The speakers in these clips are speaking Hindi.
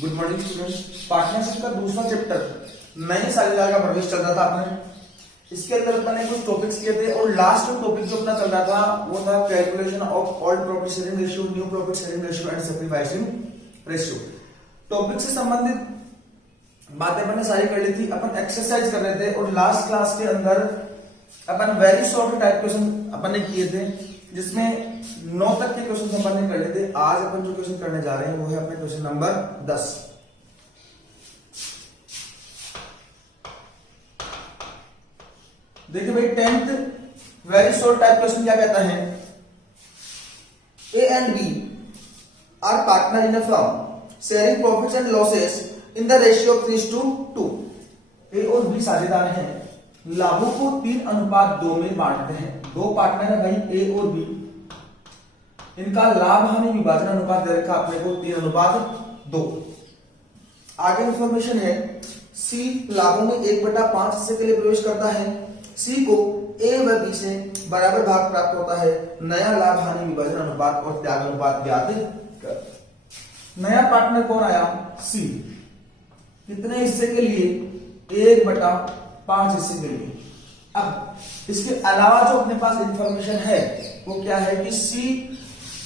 Good morning students. पार्टनरशिप का दूसरा चैप्टर नई साझेदार का प्रवेश चल रहा था अपने। इसके अंदर अपने कुछ टॉपिक्स किए थे और लास्ट टॉपिक जो अपना चल रहा था वो था calculation of old profit sharing ratio, new profit sharing ratio and sacrificing ratio. Topic से संबंधित बातें मैंने सारी कर ली थी। अपन एक्सरसाइज कर रहे थे और लास्ट क्लास के अंदर अपन वेरी शॉर्ट टाइप क्वेश्चन अपन ने किए थे जिसमें 9 तक के क्वेश्चन अपन ने कर लिए थे। आज अपन जो क्वेश्चन करने जा रहे हैं वो है अपने क्वेश्चन नंबर 10। देखिए भाई 10th very short type question क्या कहता है, A and B are partner in a firm sharing profits and losses in the ratio of 3:2। A और बी साझेदार हैं, लाभों को 3:2 में बांटते हैं। दो पार्टनर है भाई ए और बी, इनका लाभ हानि विभाजन अनुपात दे रखा अपने को 3:2। आगे इंफॉर्मेशन है, सी लाभों में 1/5 हिस्से के लिए प्रवेश करता है। सी को ए व बी से बराबर भाग प्राप्त होता है। नया लाभ हानि विभाजन अनुपात और त्याग अनुपात ज्ञात कर। नया पार्टनर कौन आया, सी। कितने हिस्से के लिए, 1/5 हिस्से के लिए। अब इसके अलावा जो अपने पास इंफॉर्मेशन है वो क्या है कि सी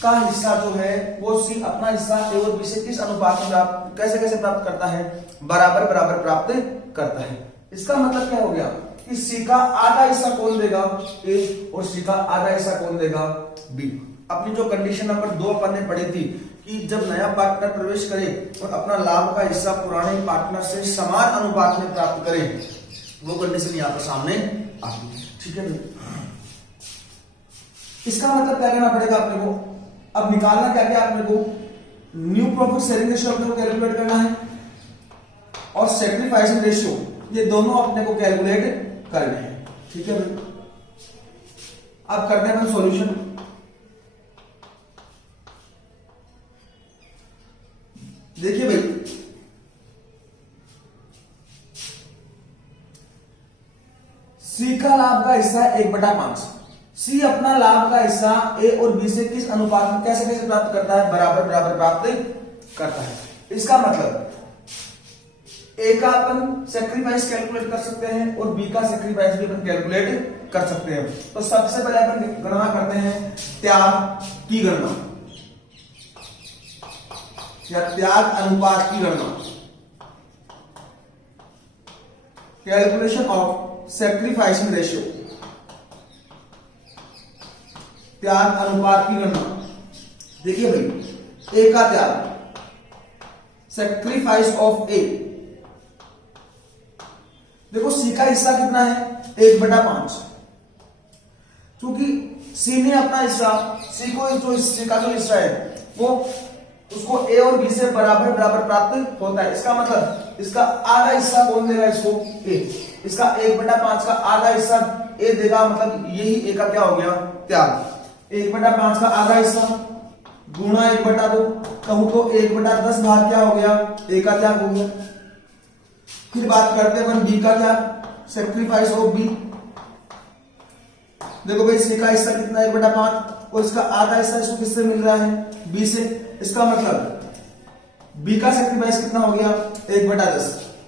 का हिस्सा जो है वो सी अपना हिस्सा ए और बी से किस अनुपात में प्राप्त कैसे प्राप्त करता है, बराबर बराबर प्राप्त करता है। इसका मतलब क्या हो गया कि सी का आधा हिस्सा कौन देगा, ए, और सी का आधा हिस्सा कौन देगा, बी। अपनी जो कंडीशन नंबर 2 अपन ने पढ़ी थी कि जब नया पार्टनर प्रवेश करे और अपना लाभ का हिस्सा पुराने पार्टनर से समान अनुपात में प्राप्त करे, वो कंडीशन यहाँ पर सामने आती है। ठीक है भाई, इसका मतलब क्या करना पड़ेगा अपने को, अब निकालना क्या क्या अपने को, न्यू प्रॉफिट शेयरिंग रेशियो अपने को कैलकुलेट करना है और सैक्रिफाइसिंग रेशियो, ये दोनों अपने को कैलकुलेट करने हैं। ठीक है भाई, अब करते हैं अपन सॉल्यूशन। देखिए भाई, सी का लाभ का हिस्सा 1/5। सी अपना लाभ का हिस्सा ए और बी से किस अनुपात में कैसे प्राप्त करता है, बराबर बराबर प्राप्त करता है। इसका मतलब ए का अपन सैक्रिफाइस कैलकुलेट कर सकते हैं और बी का सैक्रिफाइस भी अपन कैलकुलेट कर सकते हैं। तो सबसे पहले अपन गणना करते हैं त्याग की गणना या त्याग अनुपात की गणना। कैलकुलेशन ऑफ सैक्रिफाइसिंग रेशियो, त्याग अनुपात की गणना। देखिए भाई, ए का त्याग, सैक्रिफाइस ऑफ ए। देखो सी का हिस्सा कितना है, 1/5। क्योंकि सी ने अपना हिस्सा, सी को सी का जो हिस्सा है वो उसको ए और बी से बराबर बराबर प्राप्त होता है। इसका मतलब इसका आधा हिस्सा कौन देगा इसको, ए। इसका 1/5 का आधा हिस्सा ए देगा, मतलब यही ए का क्या हो गया, त्याग। 1/5 का आधा हिस्सा गुणा 1/2, कहूं तो 1/10 भाग क्या हो गया, ए का त्याग हो गया। फिर बात करते हैं बी का क्या, सैक्रिफाइस ऑफ बी। देखो भाई, सी का हिस्सा कितना है, 1/5, और इसका आधा हिस्सा इसको किससे मिल रहा है, बी से। इसका मतलब बी का सैक्रिफाइस कितना हो गया, 1/10।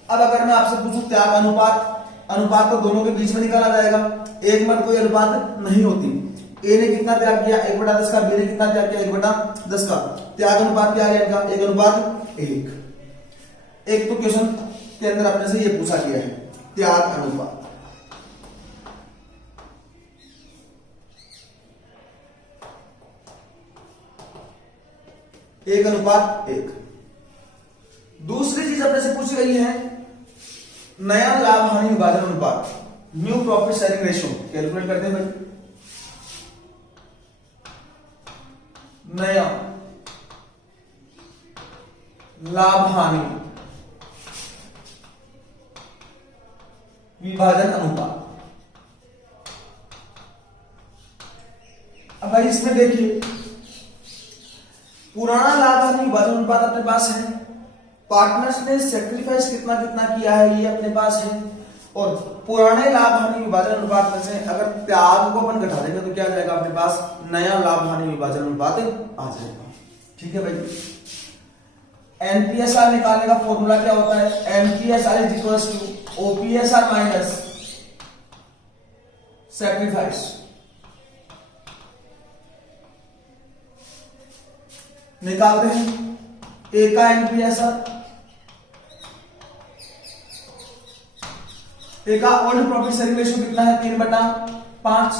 अब अगर मैं आपसे पूछूं त्याग अनुपात, अनुपात तो दोनों के बीच में निकाला जाएगा, एक मत कोई अनुपात नहीं होती। ए ने कितना त्याग किया, 1/10 का, बी ने कितना त्याग किया, 1/10 का। त्याग अनुपात क्या है इनका, 1:1। एक तो क्वेश्चन के अंदर अपने से ये पूछा गया है, त्याग अनुपात। 1:1। दूसरी चीज अपने से पूछी गई है, नया लाभ हानि विभाजन अनुपात, new profit sharing ratio. Calculate करते हैं भाई, नया लाभ हानि विभाजन अनुपात। अब भाई इसमें देखिए, पुराना लाभ हानि विभाजन अनुपात अपने पास है, पार्टनर्स ने सैक्रिफाइस कितना कितना किया है ये अपने पास है, और पुराने लाभ हानि विभाजन अनुपात में से अगर त्याग को अपन घटा देंगे तो क्या आ जाएगा अपने पास, नया लाभ हानि विभाजन अनुपात आ जाएगा। ठीक है भाई, एनपीएसआर निकालने का फॉर्मूला क्या होता है? NPSR is equals to OPSR minus sacrifice. निकालते हैं ए का एनपीएसआर, ए का ओल्ड प्रॉफिट शेयरिंग रेशियो कितना है? 3/5।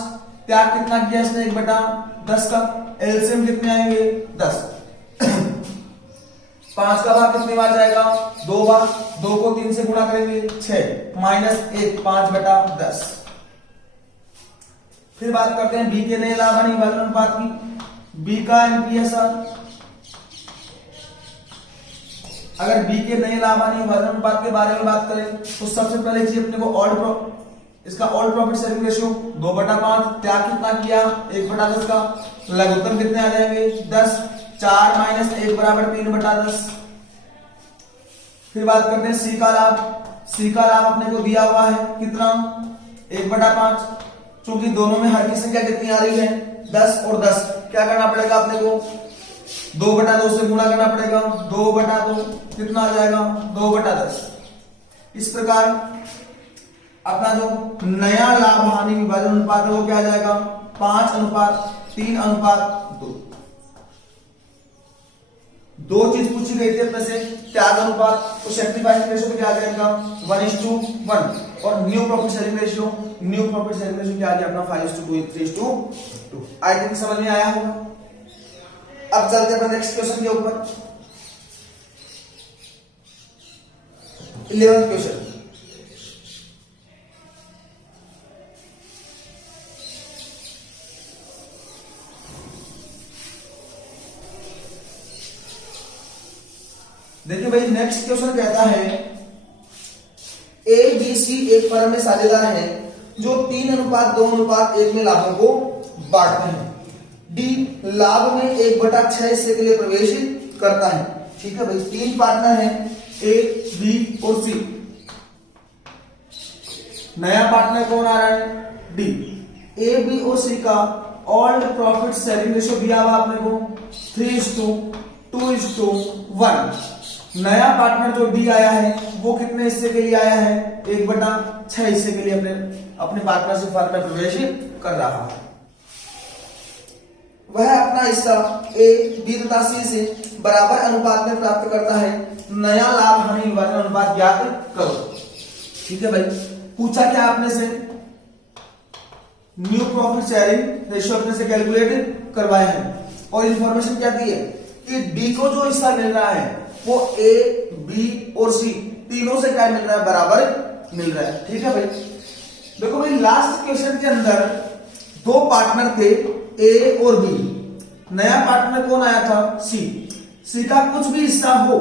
त्याग कितना किया इसने? 1/10 का। एलसीएम कितने आएंगे? 10। 5 का भाग कितनी बार जाएगा? 2 बार। 2 को 3 से गुणा करेंगे 6 माइनस 1 5/10। फिर बात करते हैं बी के नए लाभ हानि विभाजन अनुपात की। बी का एनपीएसआर, अगर बी के नए लाभ हानि विभाजन अनुपात के बारे में बात करें तो सबसे पहले चीज अपने को इसका ऑल प्रॉफिट शेयरिंग रेशियो 2/5। त्याग कितना किया? 1/10 का। लघुत्तम कितने आ जाएंगे? 10। 4 माइनस 1 बराबर 3/10। फिर बात करते हैं सी का लाभ। सी का लाभ अपने को दिया हुआ है कितना? 1/5। चूंकि दोनों में हर की संख्या कितनी आ रही है? 10 और 10। क्या करना पड़ेगा अपने को? 2/2 से गुणा करना पड़ेगा। 2/2 कितना आ जाएगा? 2/10। इस प्रकार अपना जो नया लाभ हानि विभाजन अनुपात है वो क्या आ जाएगा? 5:3:2। दो चीज पूछी गई थी अपने से, त्याग अनुपात, तो सैक्रिफाइस रेशियो क्या आ जाएगा? 1:1। और न्यू प्रॉफिट शेयरिंग रेशियो क्या आ गया अपना? 5:2 आई थिंक समझ में आया होगा। अब चलते हैं नेक्स्ट क्वेश्चन के ऊपर। 11th question. देखिए भाई, नेक्स्ट क्वेश्चन कहता है ए बी सी एक फर्म में साझेदार हैं जो 3:2:1 में लाभों को बांटते हैं। डी लाभ में 1/6 हिस्से के लिए प्रवेश करता है। ठीक है भाई, 3 पार्टनर हैं ए बी और सी। नया पार्टनर कौन आ रहा है? डी। ए बी और सी का ओल्ड प्रॉफिट शेयरिंग रेशियो दिया हुआ अपने को 3:2:1। नया पार्टनर जो डी आया है वो कितने हिस्से के लिए आया है? 1/6 हिस्से के लिए अपने पार्टनरशिप फर्म में प्रवेश कर रहा है। वह अपना हिस्सा ए बी तथा सी से बराबर अनुपात में प्राप्त करता है। नया लाभ हानि विभाजन अनुपात ज्ञात करो। ठीक है भाई, पूछा क्या आपने से? न्यू प्रॉफिट शेयरिंग रेशियो अपने से कैलकुलेट करवाए हैं और इंफॉर्मेशन क्या दी है कि डी को जो हिस्सा मिल रहा है वो ए बी और सी तीनों से क्या मिल रहा है? बराबर मिल रहा है। ठीक है भाई, देखो भाई, लास्ट क्वेश्चन के अंदर 2 पार्टनर थे ए और बी। नया पार्टनर कौन आया था? सी। सी का कुछ भी हिस्सा हो,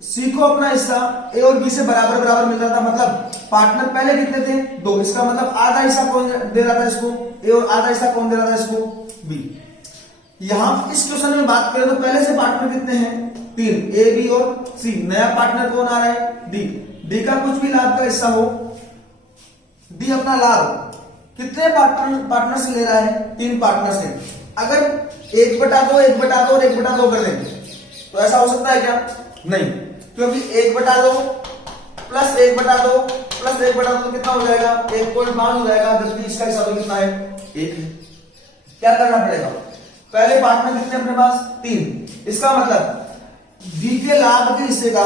सी को अपना हिस्सा ए और बी से बराबर बराबर मिल रहा था। मतलब पार्टनर पहले कितने थे? 2। इसका मतलब आधा हिस्सा कौन दे रहा था इसको? ए। और आधा हिस्सा कौन दे रहा था इसको? बी। यहां इस क्वेश्चन में बात करें तो पहले से पार्टनर कितने हैं? 3, ए बी और सी। नया पार्टनर कौन आ रहा है? डी। डी का कुछ भी लाभ का हिस्सा हो, डी अपना लाभ कितने पार्टनर से ले रहा है? 3 पार्टनर से। अगर 1/2 1/2 और 1/2 कर दें तो ऐसा हो सकता है क्या? नहीं, क्योंकि 1/2 प्लस 1/2 प्लस 1/2 कितना हो जाएगा? 1.5 हो जाएगा, जबकि इसका हिस्सा तो कितना है? 1 है। क्या करना पड़ेगा? पहले पार्टनर कितने अपने पास? 3। इसका मतलब बी के लाभ के हिस्से का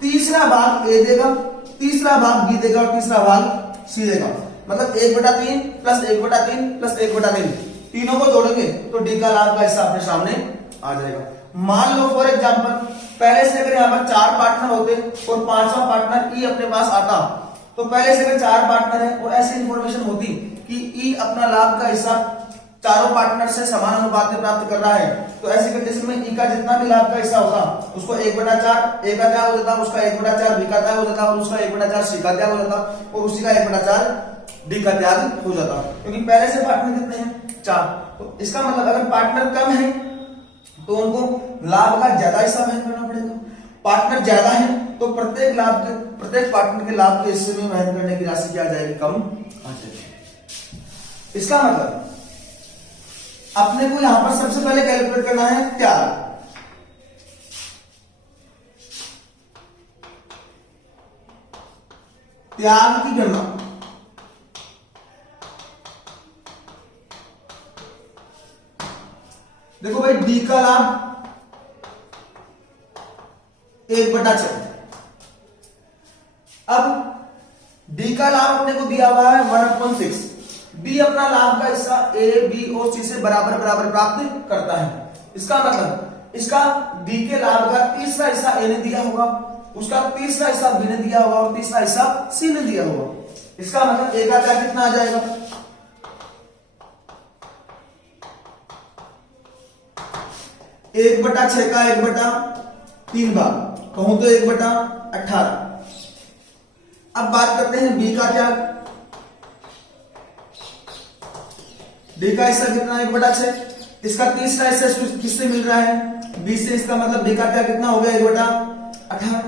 तीसरा भाग ए देगा, तीसरा भाग बी देगा और तीसरा भाग सी देगा। मतलब 1/3 प्लस 1/3 प्लस 1/3 तीनों को जोड़ेंगे तो डी का लाभ का हिस्सा अपने सामने आ जाएगा। मान लो फॉर एग्जांपल पहले से अगर यहाँ पर 4 पार्टनर होते और 5वां पार्टनर ई अपने पास आता, तो पहले से अगर 4 पार्टनर है और ऐसी इंफॉर्मेशन होती कि ई अपना लाभ का हिस्सा चारों पार्टनर से समान अनुपात में प्राप्त कर रहा है, तो ऐसी कंडीशन में ई का जितना भी लाभ का हिस्सा होगा उसको 1/4 ए का त्याग हो जाता, उसका 1/4 बी का त्याग हो जाता और उसका 1/4 सी का त्याग हो जाता और उसी का 1/4 डी का त्याग हो जाता, क्योंकि पहले से पार्टनर कितने हैं? 4। तो इसका मतलब अगर पार्टनर कम है तो उनको लाभ का ज्यादा हिस्सा वहन करना पड़ेगा। पार्टनर ज्यादा है तो प्रत्येक पार्टनर के लाभ के हिस्से में वहन करने की राशि क्या आ जाएगी? कम आ जाएगी। इसका मतलब अपने को यहां पर सबसे पहले कैलकुलेट करना है त्याग। त्याग की गणना। देखो भाई डी का लाभ 1/6। अब डी का लाभ अपने को दिया हुआ है 1/6। बी अपना लाभ का हिस्सा ए बी और सी से बराबर बराबर प्राप्त करता है। इसका मतलब इसका डी के लाभ का तीसरा हिस्सा ए ने दिया होगा, उसका तीसरा हिस्सा बी ने दिया होगा और तीसरा हिस्सा सी ने दिया होगा। इसका मतलब ए का क्या कितना आ जाएगा, 1/6 का 1/3 बार कहूं तो 1/18। अब बात करते हैं बी का क्या, डी का हिस्सा कितना 1/6, इसका तीसरा हिस्सा किससे मिल रहा है, बी से। इसका मतलब बी का क्या कितना हो गया 1/18।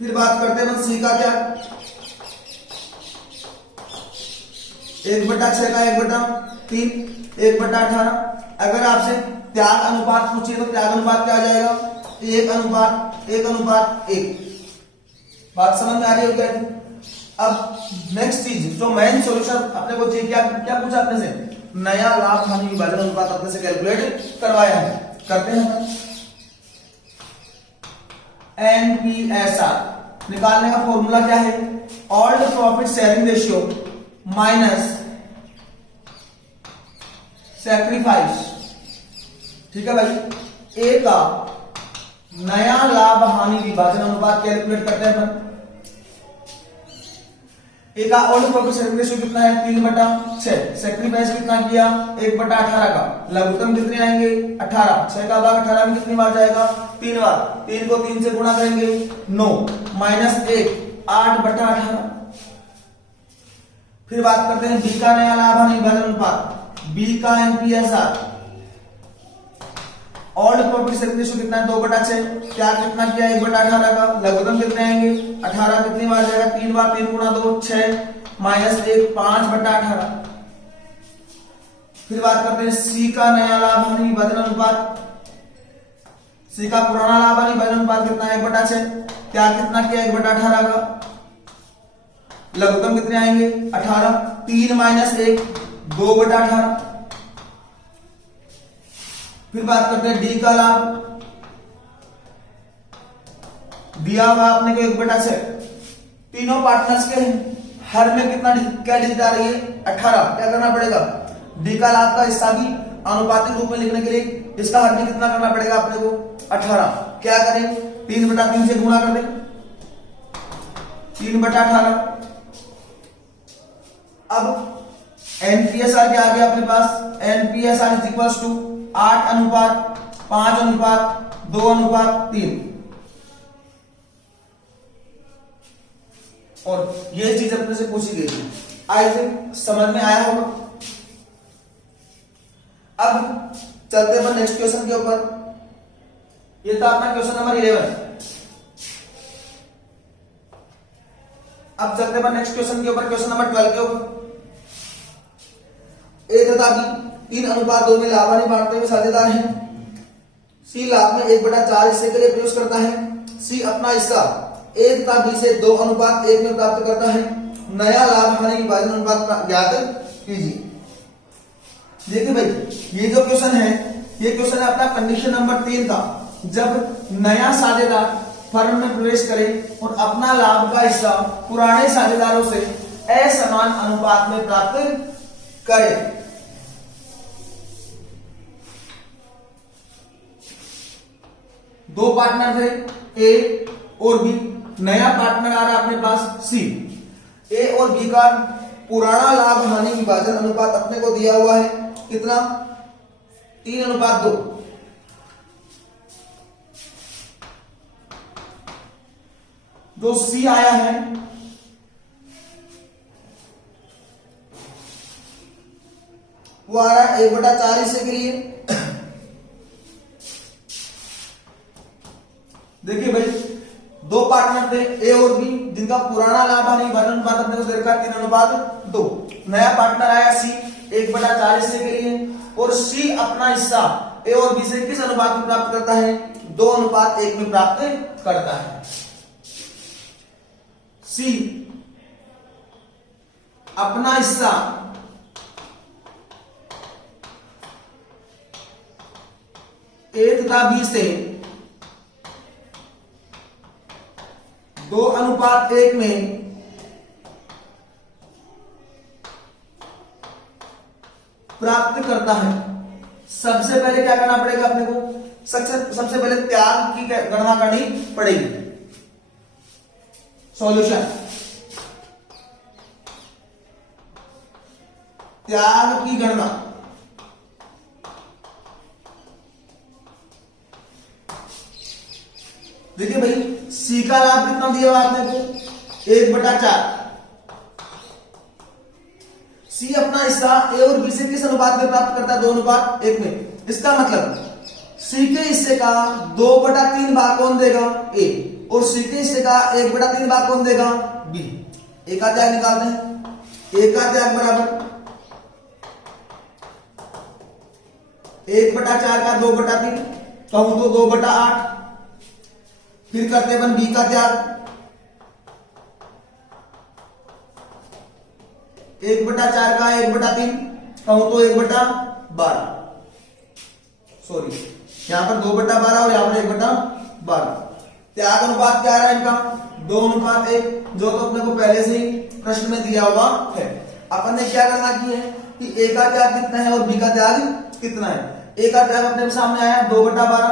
फिर बात करते हैं सी का क्या, 1/6 का 1/3 1/18। अगर आपसे त्याग अनुपात पूछे तो त्याग अनुपात क्या आ जाएगा, 1:1:1। बात समझ में आ रही है क्या। अब नेक्स्ट चीज जो मेन सॉल्यूशन अपने को चाहिए, क्या क्या पूछा अपने से, नया लाभ हानि विभाजन अनुपात अपने से कैलकुलेट करवाया है। करते हैं एनपीएसआर निकालने का फॉर्मूला क्या है, old profit sharing ratio minus sacrifice. ठीक है भाई, ए का नया लाभ हानि विभाजन अनुपात कैलकुलेट करते हैं अपन। ए का ओल्ड प्रॉफिट शेयरिंग रेशियो कितना है 3/6, सैक्रिफाइस कितना किया 1/18 का, लघुत्तम कितने आएंगे 18, 6 का भाग 18 में कितनी बार जाएगा 3 बार, 3 को 3 से गुणा करेंगे 9 माइनस 1 8/18। फिर बात करते हैं बी का नया लाभ हानि विभाजन अनुपात, बी का एनपीएसआर ऑल्ड प्रॉफिट शेयरिंग रेशियो कितना है 2/6, क्या कितना किया 1/18 का, लघुत्तम कितने आएंगे 18 कितनी बार जाएगा 3 बार, 3 गुणा 2 6 माइनस 1 5/18। फिर बात करते हैं सी का नया लाभ हानि विभाजन अनुपात, सी का पुराना लाभ हानि विभाजन अनुपात कितना है 1/6, क्या कितना किया 1/18 का, लघुत्तम कितने आएंगे 18, 3 माइनस 1 2/18। फिर बात करते हैं डी का लाभ, दिया हुआ आपने को 1/6, तीनों पार्टनर्स के हर में कितना क्या डिजिट आ रही है 18, क्या करना पड़ेगा डी का लाभ का हिस्सा भी अनुपातिक रूप में लिखने के लिए इसका हर में कितना करना पड़ेगा अपने को 18, क्या करें 3/3 से गुणा कर दें 3/18। अब एनपीएसआर क्या आ गया अपने पास, एनपीएसआर इज इक्वल्स टू 8:5:2:3। और ये चीज अपने से पूछी गई थी, आई थिंक समझ में आया होगा। अब चलते हैं नेक्स्ट क्वेश्चन के ऊपर, ये था अपना क्वेश्चन नंबर 11। अब चलते हैं नेक्स्ट क्वेश्चन के ऊपर, क्वेश्चन नंबर 12 के ऊपर। ए तथा बी 3:2 में लाभ हानि बांटने में साझेदार हैं। सी लाभ में 1/4 हिस्से के लिए प्रयोग करता है। सी अपना हिस्सा ए तथा बी से 2:1 में प्राप्त करता है। नया लाभ हानि विभाजन अनुपात ज्ञात कीजिए। देखिए भाई ये जो क्वेश्चन है, ये क्वेश्चन है अपना कंडीशन नंबर 3 का, जब नया साझेदार फर्म में प्रवेश करे और अपना लाभ का हिस्सा पुराने साझेदारों से असमान अनुपात में प्राप्त करे। दो पार्टनर थे ए और बी, नया पार्टनर आ रहा है अपने पास सी। ए और बी का पुराना लाभ हानि विभाजन अनुपात अपने को दिया हुआ है कितना 3:2। जो सी आया है वो आ रहा है 1/4 हिस्से के लिए। देखिए भाई दो पार्टनर थे ए और बी, जिनका पुराना लाभ हानि विभाजन अनुपात अपने को दे रखा 3:2। नया पार्टनर आया सी 1/4 हिस्से के लिए, और सी अपना हिस्सा ए और बी से किस अनुपात में प्राप्त करता है 2:1 में प्राप्त करता है। सी अपना हिस्सा ए तथा बी से 2:1 में प्राप्त करता है। सबसे पहले क्या करना पड़ेगा अपने को? सबसे पहले त्याग की गणना करनी पड़ेगी। सॉल्यूशन, त्याग की गणना। देखिए भाई, सी का लाभ कितना दिया हुआ आपने को? 1/4। सी अपना हिस्सा ए और बी से किस अनुपात में प्राप्त करता है? 2:1 में। इसका मतलब सी के हिस्से का 2/3 भाग कौन देगा? ए। और सी के हिस्से का 1/3 भाग कौन देगा? बी। ए का त्याग निकालते हैं। ए का त्याग बराबर 1/4 का 2/3, कहूं तो 2/8। फिर करते अपन बी का त्याग, 1/4 का 1/3, कहूं तो 1/12। सॉरी, यहां पर 2/12 और यहां पर 1/12। त्याग अनुपात क्या आ रहा है इनका? 2:1, जो तो अपने को पहले से ही प्रश्न में दिया हुआ है। अपन ने क्या करना की है कि ए का त्याग कितना है और बी का त्याग कितना है। ए का त्याग अपने सामने आया 2/12,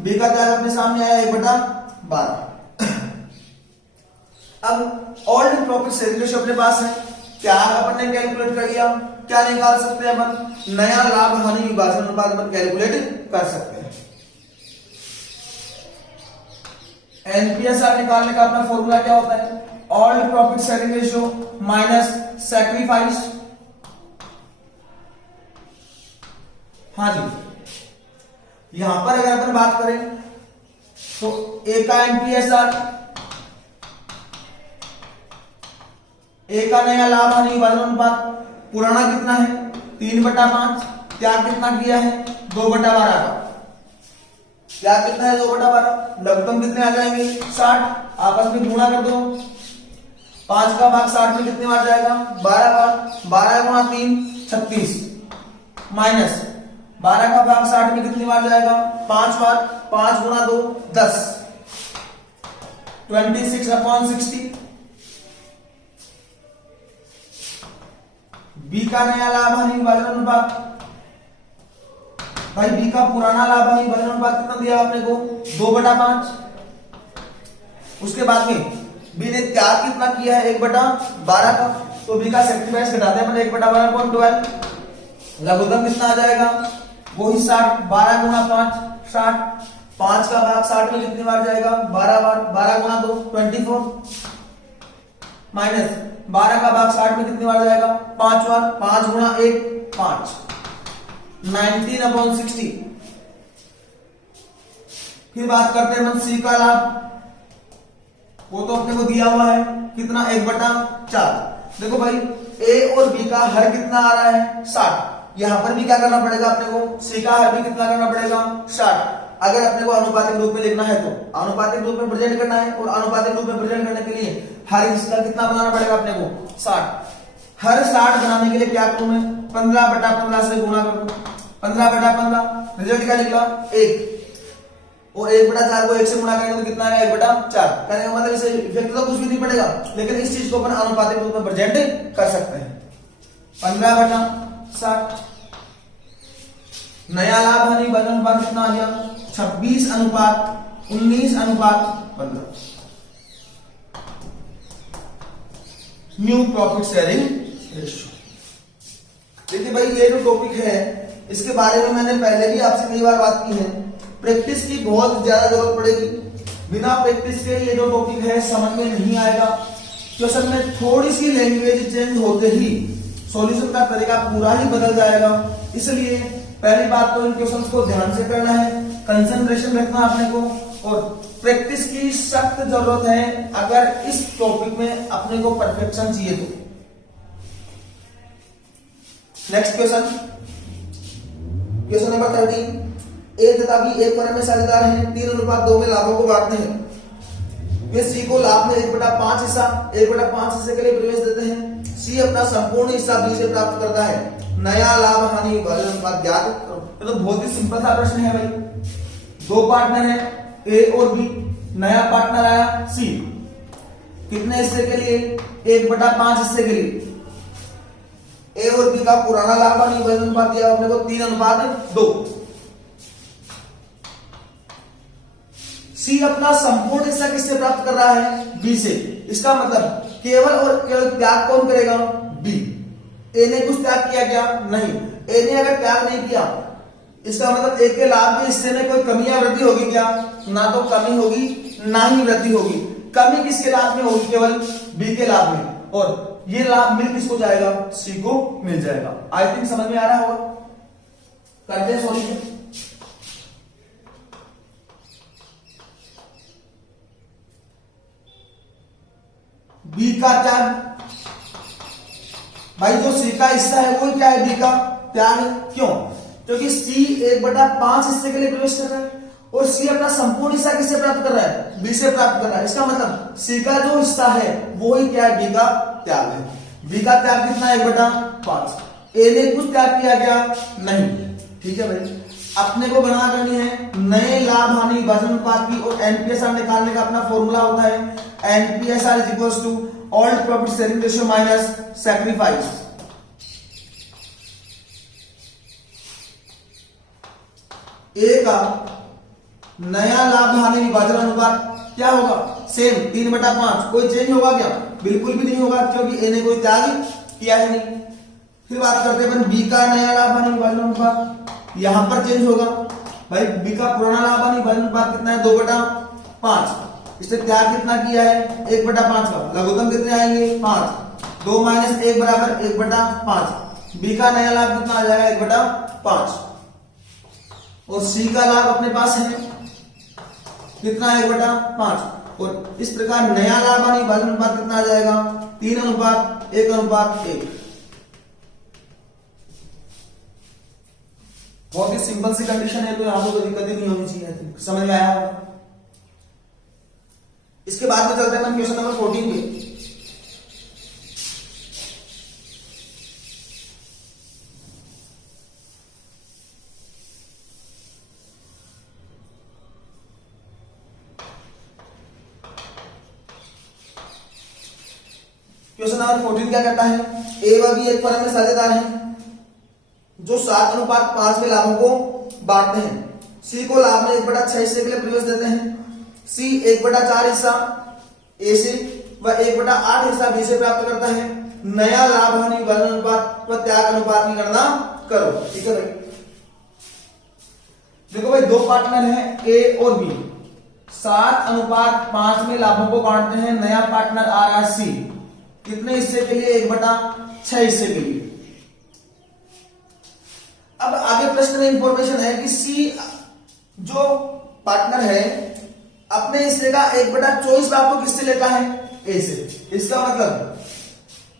बी का त्याग अपने सामने आया 1/12। अब ऑल्ड प्रॉफिट शेयरिंग रेशियो अपने पास है, त्याग अपन ने कैलकुलेट कर लिया। क्या निकाल सकते हैं अपन? नया लाभ हानि विभाजन अनुपात अपन कैलकुलेट कर सकते हैं। एनपीएसआर निकालने का अपना फॉर्मूला क्या होता है? Old profit sharing ratio minus sacrifice. हाँ जी, यहां पर अगर अपन बात करें तो ए का एनपीएसआर, ए का नया लाभ हानि विभाजन अनुपात, पुराना कितना है? 3/5। त्याग कितना किया है? 2/12 का। त्याग कितना है? 2/12। लघुत्तम कितने आ जाएंगे? 60। आपस में गुणा कर दो। 5 का भाग 60 में कितने बार जाएगा? 12 बार। 12 गुणा 3 36, माइनस 12 का भाग 60 में कितनी बार जाएगा? 5 बार। 5 गुणा 2 10, 26/60। बी का नया लाभ हानि विभाजन अनुपात, भाई बी का पुराना लाभ हानि विभाजन अनुपात कितना दिया आपने को? 2/5। उसके बाद में बी ने त्याग कितना किया है? 1/12 का। तो बी का सैक्रिफाइस घटाते हैं अपन 1/12.12। लघुत्तम कितना आ जाएगा? वही 60। 12 गुणा 5 60। 5 का भाग 60 में कितनी बार जाएगा? 12 बार। 12 गुणा 2 24, माइनस 12 का भाग 60 में कितनी बार जाएगा? 5 बार। 5 गुणा 1 5, 19/60। फिर बात करते हैं सी का लाभ, वो तो अपने को दिया हुआ है कितना? 1/4। देखो भाई, ए और बी का हर कितना आ रहा है? 60। यहां पर भी क्या करना पड़ेगा अपने को? सी का हर भी कितना करना पड़ेगा? 60। अगर अपने को अनुपातिक रूप में लिखना है तो अनुपातिक रूप में प्रेजेंट करना है, और अनुपातिक रूप में प्रेजेंट करने के लिए हर हिस्सा कितना बनाना पड़ेगा अपने को? 60। हर 60 बनाने के लिए क्या करूं मैं? 15/15 से गुणा करूं। 15/15, रिजल्ट क्या निकला? 1। और 1/4 को 1 से गुणा करेंगे तो कितना आएगा? 1/4। कहने का मतलब इसे इफेक्ट तो कुछ भी नहीं पड़ेगा, लेकिन इस चीज को अपन अनुपातिक रूप में प्रेजेंट कर सकते हैं। 15/60। नया लाभ हानि विभाजन अनुपात कितना आ गया? 26:19:15। New profit sharing ratio. देखिए भाई, ये जो टॉपिक है इसके बारे में मैंने पहले भी आपसे कई बार बात की है। प्रैक्टिस की बहुत ज्यादा जरूरत पड़ेगी। बिना प्रैक्टिस के ये जो टॉपिक है समझ में नहीं आएगा। क्वेश्चन में थोड़ी सी लैंग्वेज चेंज होते ही सॉल्यूशन का तरीका पूरा ही बदल जाएगा। इसलिए पहली बात तो इन क्वेश्चंस को ध्यान से करना है, कंसंट्रेशन रखना अपने को, और प्रैक्टिस की सख्त जरूरत है अगर इस टॉपिक में अपने को परफेक्शन चाहिए तो। Next question, question number 13। ए तथा बी एक फर्म में साझेदार हैं, 3:2 में लाभों को बांटते हैं। वे सी को लाभ में 1/5 हिस्सा 1/5 हिस्से के लिए प्रवेश देते हैं। सी अपना संपूर्ण हिस्सा बी से प्राप्त करता है, नया लाभ हानि विभाजन अनुपात ज्ञात करो। ये तो बहुत ही सिंपल सा प्रश्न है भाई। दो पार्टनर है ए और बी, नया पार्टनर आया सी, कितने हिस्से के लिए? 1/5 हिस्से के लिए। ए और बी का पुराना लाभ हानि विभाजन अनुपात दिया अपने को 3:2। सी अपना संपूर्ण हिस्सा किससे प्राप्त कर रहा है? बी से। इसका मतलब केवल और केवल त्याग कौन करेगा? बी। ए ने कुछ त्याग किया क्या? नहीं। ए ने अगर त्याग नहीं किया, इसका मतलब ए के लाभ में हिस्से में कोई कमी या वृद्धि होगी क्या? ना तो कमी होगी ना ही वृद्धि होगी। कमी किसके लाभ में होगी? केवल बी के लाभ में। और ये लाभ मिल किसको जाएगा? सी को मिल जाएगा। आई थिंक समझ में आ रहा होगा। करते हैं सॉल्यूशन। बी का त्याग, भाई जो सी का हिस्सा है वो क्या है? बी का त्याग है। क्यों? क्योंकि सी 1/5 हिस्से के लिए प्रवेश कर रहा है और सी अपना संपूर्ण हिस्सा किससे प्राप्त कर रहा है? बी से प्राप्त कर रहा है। इसका मतलब सी का जो हिस्सा है वो ही क्या है? बी का त्याग है। बी का त्याग कितना है? 1/5। ए ने कुछ त्याग किया क्या? नहीं। ठीक है भाई, अपने को गणना करनी है नए लाभ हानि विभाजन अनुपात की, और एनपीएसआर निकालने का अपना फॉर्मूला होता है NPSR is equal to old profit sharing ratio minus sacrifice. A का नया लाभ हानि विभाजन अनुपात क्या होगा? सेम 3/5। कोई चेंज होगा क्या? बिल्कुल भी नहीं होगा, क्योंकि ए ने कोई त्याग किया है नहीं। फिर बात करते हैं बी का नया लाभ हानि विभाजन अनुपात। यहां पर चेंज होगा भाई। बी का पुराना लाभ हानि विभाजन अनुपात कितना है? 2/5। इससे त्याग कितना किया है? 1/5 का। लघुत्तम कितने आएंगे? 5। 2 - 1 बराबर 1/5। बी का नया लाभ कितना आ जाएगा? 1/5। और सी का लाभ अपने पास है कितना? 1/5। और इस प्रकार नया लाभ हानि विभाजन अनुपात कितना आ जाएगा? 3:1:1। बहुत ही सिंपल सी कंडीशन है, तो यहां पर कोई दिक्कत ही नहीं होनी चाहिए। समझ में आया होगा। इसके बाद में चलते हैं हम क्वेश्चन नंबर 14 पे। क्वेश्चन नंबर 14 क्या कहता है? ए व बी एक फर्म में साझेदार हैं जो 7:5 में लाभों को बांटते हैं। सी को लाभ में 1/6 हिस्से के लिए प्रवेश देते हैं। सी 1/4 हिस्सा ए से व 1/8 हिस्सा बी से प्राप्त करता है। नया लाभ हानि विभाजन अनुपात व त्याग अनुपात की गणना करो। ठीक है भाई। देखो भाई, दो पार्टनर हैं ए और बी, 7:5 में लाभों को बांटते हैं। नया पार्टनर आ रहा है सी, कितने हिस्से के लिए? 1/6 हिस्से के लिए। अब आगे प्रश्न में इंफॉर्मेशन है कि सी जो पार्टनर है अपने हिस्से का 1/24 भाग को किससे लेता है? ए से। इसका मतलब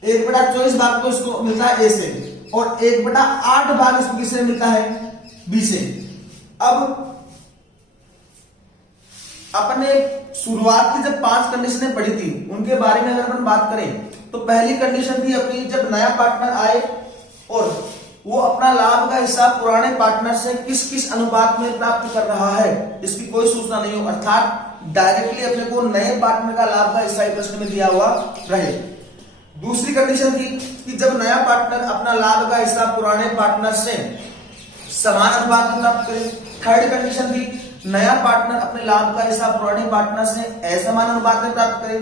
1/24 भाग को इसको मिलता है ए से, और 1/8 भाग इसको किससे मिलता है? बी से। अब अपने शुरुआत की जब 5 कंडीशनें पढ़ी थी उनके बारे में अगर हम बात करें तो पहली कंडीशन थी अपनी, जब नया पार्टनर आए और वो अपना लाभ का हिस्सा पुराने पार्टनर से किस किस अनुपात में प्राप्त कर रहा है, इसकी कोई सूचना नहीं हो, अर्थात डायरेक्टली अपने को नए पार्टनर का लाभ का हिस्सा प्रश्न में दिया हुआ रहे। दूसरी कंडीशन थी कि जब नया पार्टनर अपना लाभ का हिस्सा पुराने पार्टनर से समान अनुपात में प्राप्त करे। थर्ड कंडीशन थी नया पार्टनर अपने लाभ का हिस्सा पुराने पार्टनर से असमान अनुपात में प्राप्त करे।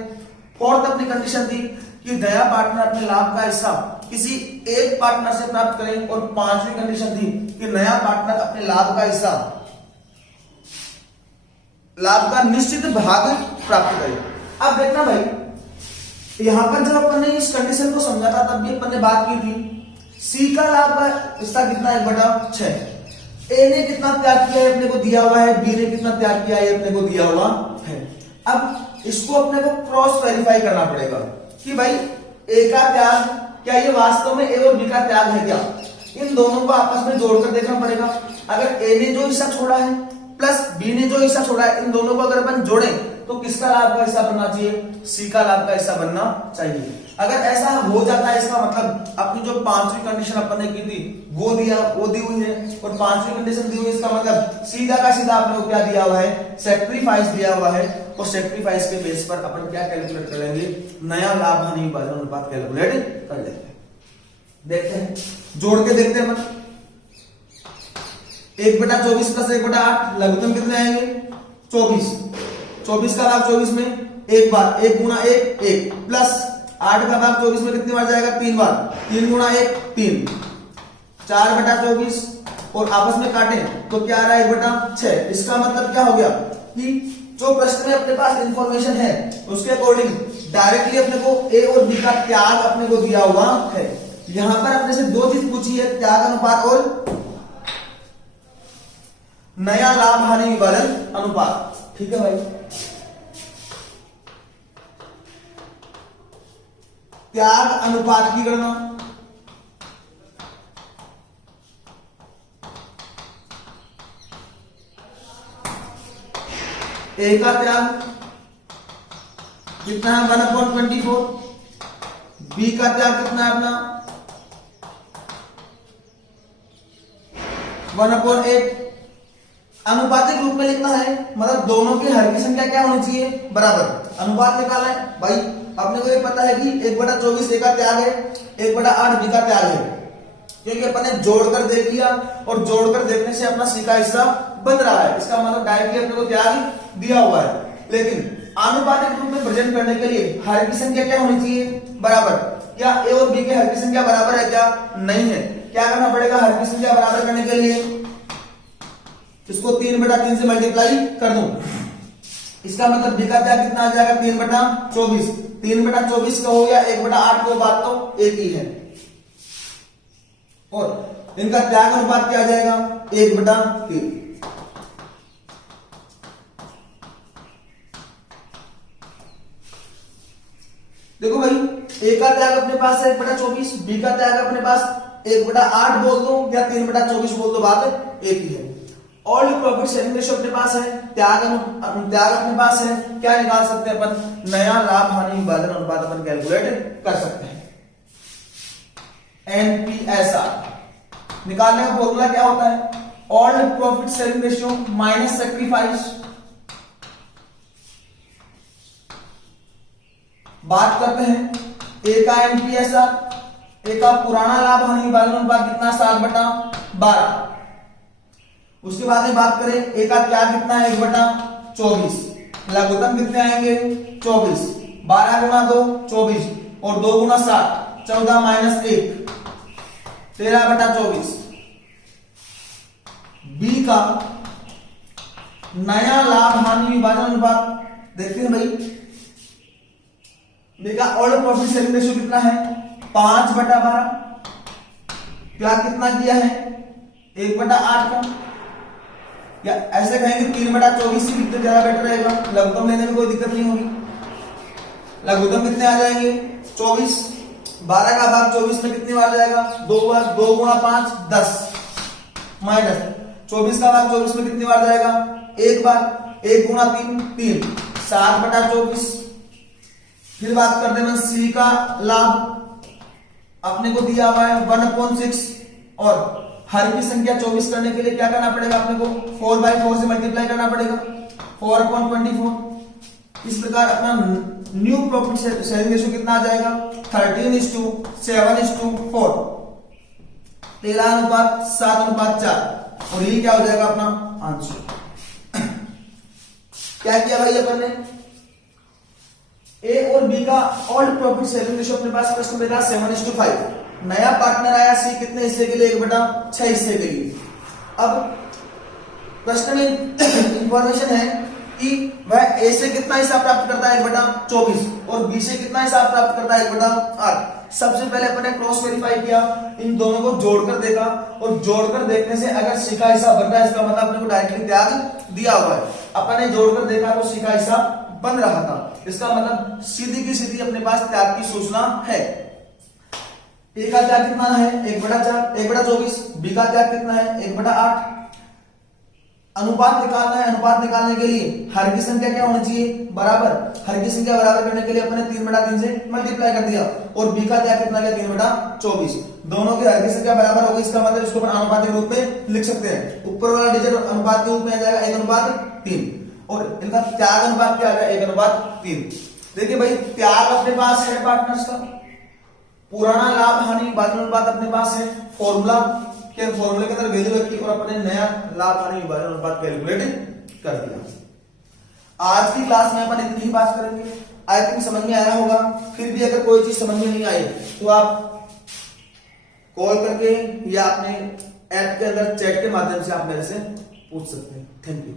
फोर्थ अपनी कंडीशन थी कि नया पार्टनर अपने लाभ का हिस्सा किसी एक पार्टनर से प्राप्त करें। और पांचवी कंडीशन थी कि नया पार्टनर अपने लाभ का हिस्सा, लाभ का निश्चित भाग प्राप्त करे। अब देखना भाई, यहां पर जब अपन ने इस कंडीशन को समझा था तब भी अपन ने बात की थी सी का लाभ का हिस्सा कितना? 1/6। ए ने कितना त्याग किया है अपने को दिया हुआ है, बी ने कितना त्याग किया है अपने को दिया हुआ है। अब इसको अपने को क्रॉस वेरीफाई करना पड़ेगा कि भाई ए का त्याग क्या ये वास्तव में ए और बी का त्याग है क्या? इन दोनों को आपस में जोड़कर देखना पड़ेगा। अगर ए ने जो हिस्सा छोड़ा है प्लस बी ने जो हिस्सा छोड़ा है, इन दोनों को अगर अपन जोड़ें तो किसका लाभ का हिस्सा बनना चाहिए? सी का लाभ का हिस्सा बनना चाहिए। अगर ऐसा हो जाता है, इसका मतलब अपनी जो पांचवी कंडीशन अपन ने की थी वो दी हुई है, और पांचवी कंडीशन दी हुई है, इसका मतलब सीधा का सीधा आपने को क्या दिया हुआ है? सैक्रिफाइस दिया हुआ है, और सैक्रिफाइस के बेस पर अपन क्या कैलकुलेट करेंगे? नया लाभ हानि विभाजन अनुपात कैलकुलेट कर लेते हैं। देखते हैं, जोड़ के देखते हैं अपन। 1/24 प्लस 1/8 लघुत्तम कितने आएंगे? 24। 24 का भाग 24 में एक बार, 1 गुणा 1 1, प्लस 8 का भाग 24 में कितनी बार जाएगा? 3 बार, 3 गुणा 1 3, 4/24, और आपस में काटें तो क्या आ रहा है? 1/6। इसका मतलब क्या हो गया कि जो प्रश्न में अपने पास इंफॉर्मेशन है उसके अकॉर्डिंग डायरेक्टली अपने को ए और बी का त्याग अपने को दिया हुआ है। यहां पर अपने से दो चीज पूछी है, त्याग अनुपात और नया लाभ हानि विभाजन अनुपात। ठीक है भाई, त्याग अनुपात की गणना, ए का त्याग कितना है? 1/24। बी का त्याग कितना है अपना? 1/8। अनुपातिक रूप में लिखना है, मतलब दोनों की हर की संख्या क्या होनी चाहिए? बराबर। अनुपात निकालना है भाई, अपने को ये पता है कि 1/24 ए का त्याग है, 1/8 बी का त्याग है, क्योंकि अपन ने जोड़कर देख लिया, और जोड़कर देखने से अपना सी का हिस्सा बन रहा है। इसका मतलब डायरेक्टली अपने को त्याग दिया हुआ है। लेकिन आनुपातिक रूप में प्रेजेंट करने के लिए हर की संख्या क्या होनी चाहिए? बराबर। क्या ए और बी के हर की संख्या बराबर है क्या? नहीं है। क्या करना पड़ेगा हर की संख्या बराबर करने के लिए? इसको 3/3 से मल्टीप्लाई कर दूं, इसका मतलब बी का त्याग कितना आ जाएगा? 3/24। 3/24 का हो गया, 1/8 को बात तो एक ही है, और इनका त्याग अनुपात क्या आ जाएगा? 1/3। देखो भाई, ए का त्याग अपने पास है 1/24, बी का त्याग अपने पास 1/8 बोल दो या 3/24 बोल दो, बात एक ही है। ऑल प्रॉफिट शेयरिंग रेशियो अपने पास है, त्याग अपने पास है, क्या निकाल सकते हैं अपन? नया लाभ हानि विभाजन अनुपात अपन कैलकुलेट कर सकते हैं। एनपीएसआर निकालने का फॉर्मूला क्या होता है? All profit sharing ratio minus sacrifice. बात करते हैं ए का एनपीएसआर, ए का पुराना लाभ हानि विभाजन अनुपात कितना? 7/12। उसके बाद में बात करें ए का त्याग कितना है? 1/24। लघुत्तम कितने आएंगे? 24। 12 गुणा 2 24, और 2 गुणा 7 14 माइनस 1 13/24। बी का नया लाभ हानि विभाजन अनुपात देखते हैं भाई, बी का ऑल प्रॉफिट शेयरिंग रेशियो कितना है? 5/12। त्याग कितना किया है? 1/8 का, या ऐसे कहेंगे 3/24 से कितना ज्यादा बेटर रहेगा, लघुत्तम लेने में कोई दिक्कत नहीं होगी। लघुत्तम कितने आ जाएंगे? 24। 12 का भाग 24 में कितनी बार जाएगा? 2 बार, 2 गुणा 5 10, माइनस 24 का भाग 24 में कितनी बार जाएगा? एक बार, 1 गुणा 3 3, 7/24। फिर बात करते हैं सी का लाभ, अपने को दिया हुआ है 1/6, और हर की संख्या 24 करने के लिए क्या करना पड़ेगा? अपने को 4/4 से मल्टीप्लाई करना पड़ेगा, 4/24। इस प्रकार अपना न्यू प्रॉफिट शेयरिंग रेशियो कितना आ जाएगा? 13:7:4, 13:7:4, और ये क्या हो जाएगा अपना आंसर। क्या किया भाई अपन ने? ए और बी का ऑल प्रॉफिट शेयरिंग रेशियो अपने पास प्रश्न में था 7:5। नया पार्टनर आया सी कितने हिस्से के लिए? 1/6 हिस्से के लिए। अब प्रश्न में इंफॉर्मेशन है कि वह ए से कितना हिस्सा प्राप्त करता है? 1/24, और बी से कितना हिस्सा प्राप्त करता है? 1/8। सबसे पहले अपन ने क्रॉस वेरीफाई किया, इन दोनों को जोड़कर देखा, और जोड़कर देखने से अगर सी का हिस्सा बन रहा है, इसका मतलब अपने को डायरेक्टली त्याग दिया हुआ है। अपन ने जोड़कर देखा तो सी का हिस्सा बन रहा था, इसका मतलब सीधी की सीधी अपने पास त्याग की सूचना है। ए का त्याग कितना है? 1/4, 1/24। बी का त्याग कितना है? 1/8। अनुपात निकालना है। अनुपात निकालने के लिए हर की संख्या क्या होनी चाहिए, बराबर। हर की संख्या बराबर करने के लिए अपने 3/3 से मल्टीप्लाई कर दिया और b का क्या कितना गया 3/24। दोनों की हर की संख्या बराबर हो गई, इसका मतलब इसको अपन अनुपात के रूप में लिख सकते हैं। ऊपर वाला डिजिट अनुपात के रूप में आ जाएगा 1/3 और इनका त्याग अनुपात क्या आ गया 1/3। देखिए भाई त्याग अपने पास है पार्टनर्स का, पुराना लाभ हानि विभाजन अनुपात अपने पास है, फॉर्मूला के फॉर्मूले के अंदर वैल्यू रखी और अपने नया लाभ हानि विभाजन अनुपात कैलकुलेट कर दिया। आज की क्लास में अपन इतनी ही बात करेंगे। आई थिंक समझ में आया होगा। फिर भी अगर कोई चीज समझ में नहीं आई तो आप कॉल करके या अपने ऐप के अंदर चैट के माध्यम से आप मेरे से पूछ सकते हैं। Thank you.